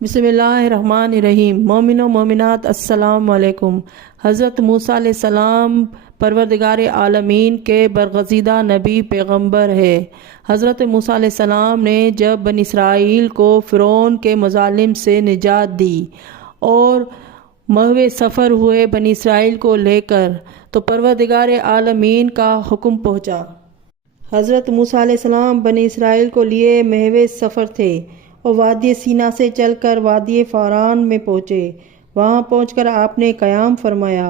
بسم اللہ الرحمن الرحیم۔ مومن و مومنات السلام علیکم۔ حضرت موسیٰ علیہ السلام پروردگار عالمین کے برگزیدہ نبی پیغمبر ہے۔ حضرت موسیٰ علیہ السلام نے جب بنی اسرائیل کو فرعون کے مظالم سے نجات دی اور محو سفر ہوئے بنی اسرائیل کو لے کر، تو پروردگار عالمین کا حکم پہنچا۔ حضرت موسیٰ علیہ السلام بنی اسرائیل کو لیے محو سفر تھے اور وادی سینا سے چل کر وادی فاران میں پہنچے۔ وہاں پہنچ کر آپ نے قیام فرمایا۔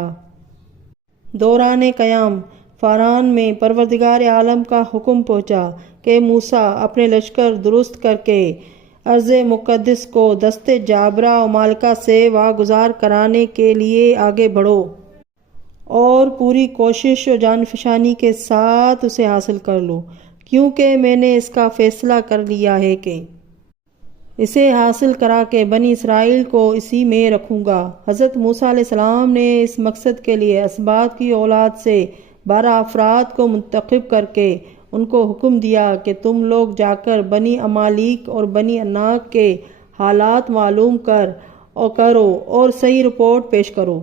دوران قیام فاران میں پروردگار عالم کا حکم پہنچا کہ موسیٰ اپنے لشکر درست کر کے ارض مقدس کو دست جابرہ و مالکہ سے واگزار کرانے کے لیے آگے بڑھو اور پوری کوشش و جان فشانی کے ساتھ اسے حاصل کر لو، کیونکہ میں نے اس کا فیصلہ کر لیا ہے کہ اسے حاصل کرا کے بنی اسرائیل کو اسی میں رکھوں گا۔ حضرت موسیٰ علیہ السلام نے اس مقصد کے لیے اسباط کی اولاد سے 12 افراد کو منتخب کر کے ان کو حکم دیا کہ تم لوگ جا کر بنی عمالیق اور بنی عناق کے حالات معلوم کرو اور صحیح رپورٹ پیش کرو،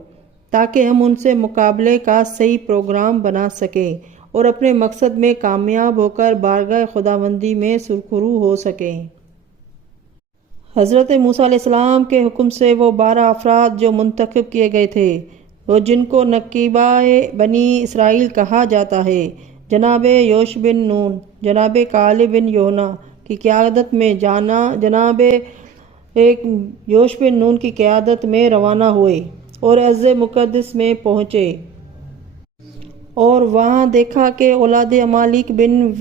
تاکہ ہم ان سے مقابلے کا صحیح پروگرام بنا سکیں اور اپنے مقصد میں کامیاب ہو کر بارگاہ خداوندی میں سرخرو ہو سکیں۔ حضرت موسیٰ علیہ السلام کے حکم سے وہ 12 افراد جو منتخب کیے گئے تھے، وہ جن کو نقیبہ بنی اسرائیل کہا جاتا ہے، جناب یوش بن نون، جناب کالب بن یوحنا کی قیادت میں جناب یوش بن نون کی قیادت میں روانہ ہوئے اور ارض مقدس میں پہنچے، اور وہاں دیکھا کہ اولاد عمالیق بن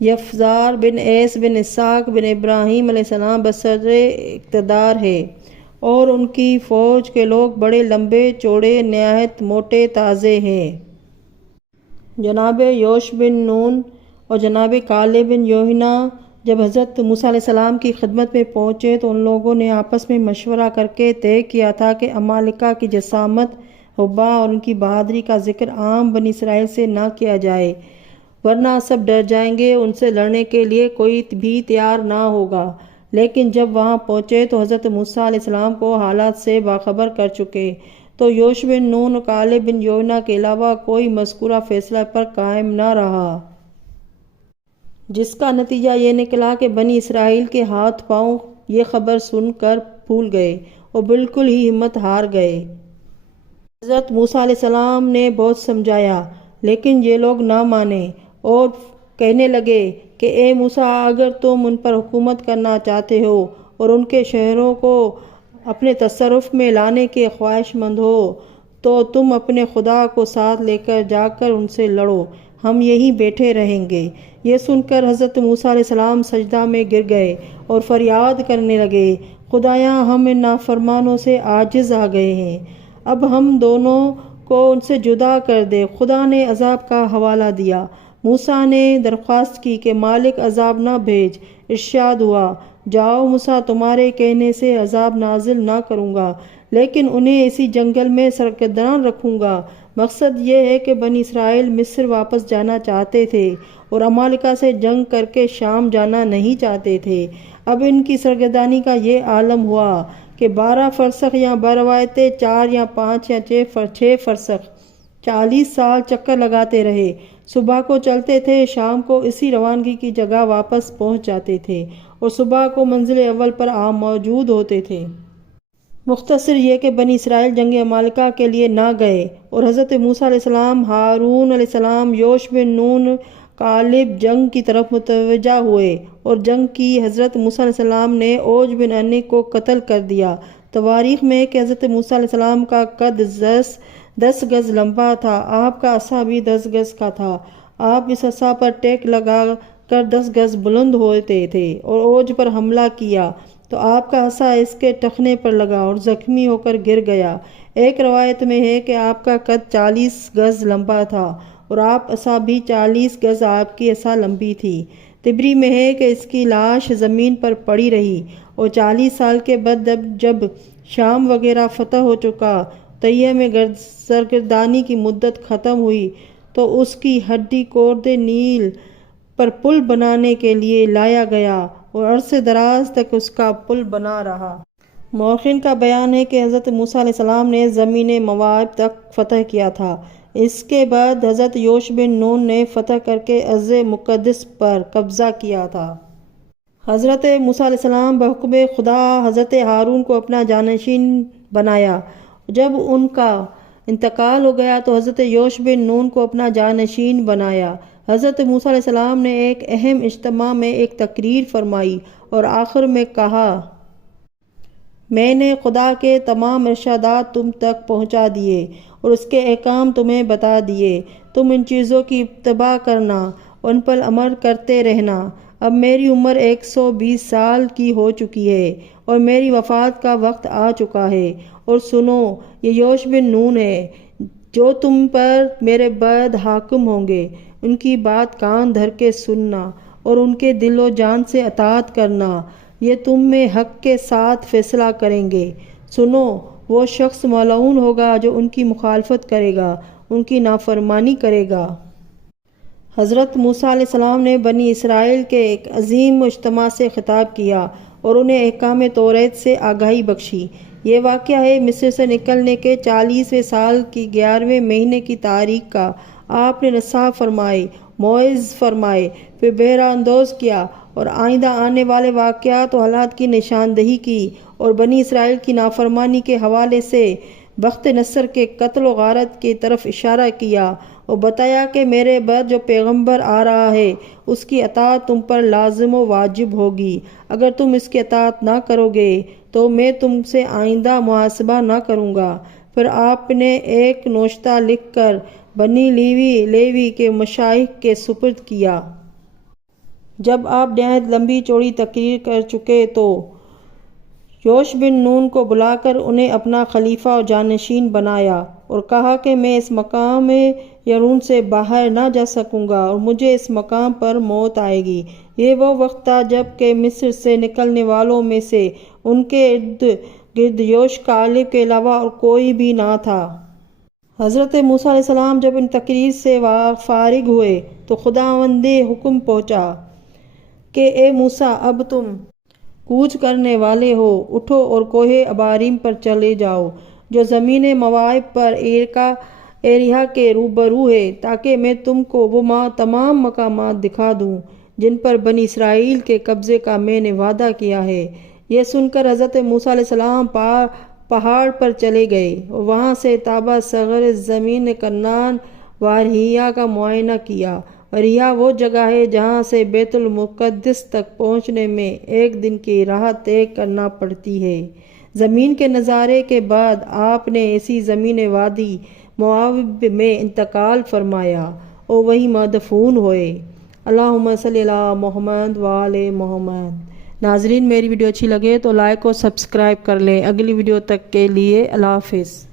یفزار بن ایس بن اسحاق بن ابراہیم علیہ السلام بسر اقتدار ہے، اور ان کی فوج کے لوگ بڑے لمبے چوڑے نہایت موٹے تازے ہیں۔ جناب یوش بن نون اور جناب کالب بن یوحنا جب حضرت موسیٰ علیہ السلام کی خدمت میں پہنچے تو ان لوگوں نے آپس میں مشورہ کر کے طے کیا تھا کہ عمالقہ کی جسامت، حبا اور ان کی بہادری کا ذکر عام بنی اسرائیل سے نہ کیا جائے، ورنہ سب ڈر جائیں گے، ان سے لڑنے کے لیے کوئی بھی تیار نہ ہوگا۔ لیکن جب وہاں پہنچے تو حضرت موسیٰ علیہ السلام کو حالات سے باخبر کر چکے، تو یوش بن نون اور کالب بن یوحنا کے علاوہ کوئی مذکورہ فیصلہ پر قائم نہ رہا، جس کا نتیجہ یہ نکلا کہ بنی اسرائیل کے ہاتھ پاؤں یہ خبر سن کر پھول گئے اور بالکل ہی ہمت ہار گئے۔ حضرت موسیٰ علیہ السلام نے بہت سمجھایا، لیکن یہ لوگ نہ مانے اور کہنے لگے کہ اے موسیٰ، اگر تم ان پر حکومت کرنا چاہتے ہو اور ان کے شہروں کو اپنے تصرف میں لانے کے خواہش مند ہو تو تم اپنے خدا کو ساتھ لے کر جا کر ان سے لڑو، ہم یہیں بیٹھے رہیں گے۔ یہ سن کر حضرت موسیٰ علیہ السلام سجدہ میں گر گئے اور فریاد کرنے لگے، خدایا، ہم ان نافرمانوں سے عاجز آ گئے ہیں، اب ہم دونوں کو ان سے جدا کر دے۔ خدا نے عذاب کا حوالہ دیا۔ موسیٰ نے درخواست کی کہ مالک عذاب نہ بھیج۔ ارشاد ہوا، جاؤ موسیٰ، تمہارے کہنے سے عذاب نازل نہ کروں گا، لیکن انہیں اسی جنگل میں سرگرداں رکھوں گا۔ مقصد یہ ہے کہ بنی اسرائیل مصر واپس جانا چاہتے تھے اور عمالقہ سے جنگ کر کے شام جانا نہیں چاہتے تھے۔ اب ان کی سرگردانی کا یہ عالم ہوا کہ 12 فرسخ یا بروایت 4 یا 5 یا 6 فرسخ 40 سال چکر لگاتے رہے۔ صبح کو چلتے تھے، شام کو اسی روانگی کی جگہ واپس پہنچ جاتے تھے اور صبح کو منزل اول پر موجود ہوتے تھے۔ مختصر یہ کہ بنی اسرائیل جنگ عمالقہ کے لیے نہ گئے اور حضرت موسیٰ علیہ السلام، ہارون علیہ السلام، یوش بن نون، کالب جنگ کی طرف متوجہ ہوئے اور جنگ کی۔ حضرت موسیٰ علیہ السلام نے اوج بن انی کو قتل کر دیا۔ تواریخ میں کہ حضرت موسیٰ علیہ السلام کا قد 10 گز لمبا تھا، آپ کا عصا بھی 10 گز کا تھا، آپ اس عصا پر ٹیک لگا کر 10 گز بلند ہوتے تھے اور اوج پر حملہ کیا تو آپ کا عصا اس کے ٹخنے پر لگا اور زخمی ہو کر گر گیا۔ ایک روایت میں ہے کہ آپ کا قد 40 گز لمبا تھا اور آپ عصا بھی 40 گز آپ کی عصا لمبی تھی۔ تبری میں ہے کہ اس کی لاش زمین پر پڑی رہی اور 40 سال کے بعد جب شام وغیرہ فتح ہو چکا، تیہ میں سرگردانی کی مدت ختم ہوئی تو اس کی ہڈی کورد نیل پر پل بنانے کے لیے لایا گیا اور عرصے دراز تک اس کا پل بنا رہا۔ مورخین کا بیان ہے کہ حضرت موسیٰ علیہ السلام نے زمین موائب تک فتح کیا تھا۔ اس کے بعد حضرت یوش بن نون نے فتح کر کے ارض مقدس پر قبضہ کیا تھا۔ حضرت موسیٰ علیہ السلام بحکم خدا حضرت ہارون کو اپنا جانشین بنایا۔ جب ان کا انتقال ہو گیا تو حضرت یوش بن نون کو اپنا جانشین بنایا۔ حضرت موسیٰ علیہ السلام نے ایک اہم اجتماع میں ایک تقریر فرمائی اور آخر میں کہا، میں نے خدا کے تمام ارشادات تم تک پہنچا دیے اور اس کے احکام تمہیں بتا دیے۔ تم ان چیزوں کی اتباع کرنا، ان پر عمل کرتے رہنا۔ اب میری عمر 120 سال کی ہو چکی ہے اور میری وفات کا وقت آ چکا ہے۔ اور سنو، یہ یوش بن نون ہے جو تم پر میرے بعد حاکم ہوں گے۔ ان کی بات کان دھر کے سننا اور ان کے دل و جان سے اطاعت کرنا، یہ تم میں حق کے ساتھ فیصلہ کریں گے۔ سنو، وہ شخص ملعون ہوگا جو ان کی مخالفت کرے گا، ان کی نافرمانی کرے گا۔ حضرت موسیٰ علیہ السلام نے بنی اسرائیل کے ایک عظیم اجتماع سے خطاب کیا اور انہیں احکام توریت سے آگاہی بخشی۔ یہ واقعہ ہے مصر سے نکلنے کے 40ویں سال کی 11ویں مہینے کی تاریخ کا۔ آپ نے نصیحت فرمائی، موعظ فرمائے، پھر بہرہ اندوز کیا اور آئندہ آنے والے واقعات و حالات کی نشاندہی کی اور بنی اسرائیل کی نافرمانی کے حوالے سے بخت نصر کے قتل و غارت کی طرف اشارہ کیا اور بتایا کہ میرے بعد جو پیغمبر آ رہا ہے اس کی اطاعت تم پر لازم و واجب ہوگی۔ اگر تم اس کی اطاعت نہ کرو گے تو میں تم سے آئندہ محاسبہ نہ کروں گا۔ پھر آپ نے ایک نوشتہ لکھ کر بنی لیوی کے مشائخ کے سپرد کیا۔ جب آپ نہایت لمبی چوڑی تقریر کر چکے تو یوش بن نون کو بلا کر انہیں اپنا خلیفہ اور جانشین بنایا اور کہا کہ میں اس مقام یرون سے باہر نہ جا سکوں گا اور مجھے اس مقام پر موت آئے گی۔ یہ وہ وقت تھا جب کہ مصر سے نکلنے والوں میں سے ان کے ارد گرد یوش کالب کے علاوہ اور کوئی بھی نہ تھا۔ حضرت موسیٰ علیہ السلام جب ان تقریر سے فارغ ہوئے تو خداوند حکم پہنچا کہ اے موسیٰ، اب تم کوچ کرنے والے ہو، اٹھو اور کوہ اباریم پر چلے جاؤ جو زمین موائب پر ایریحا کے روبرو ہے، تاکہ میں تم کو وہ تمام مقامات دکھا دوں جن پر بنی اسرائیل کے قبضے کا میں نے وعدہ کیا ہے۔ یہ سن کر حضرت موسیٰ علیہ السلام پہاڑ پر چلے گئے اور وہاں سے تابہ صغر زمین کنعان و ریحا کا معائنہ کیا۔ ریحا وہ جگہ ہے جہاں سے بیت المقدس تک پہنچنے میں 1 دن کی راہ طے کرنا پڑتی ہے۔ زمین کے نظارے کے بعد آپ نے اسی زمین وادی موعب میں انتقال فرمایا اور وہیں مدفون ہوئے۔ اللہم صلی علی محمد وآل محمد۔ ناظرین، میری ویڈیو اچھی لگے تو لائک اور سبسکرائب کر لیں۔ اگلی ویڈیو تک کے لیے اللہ حافظ۔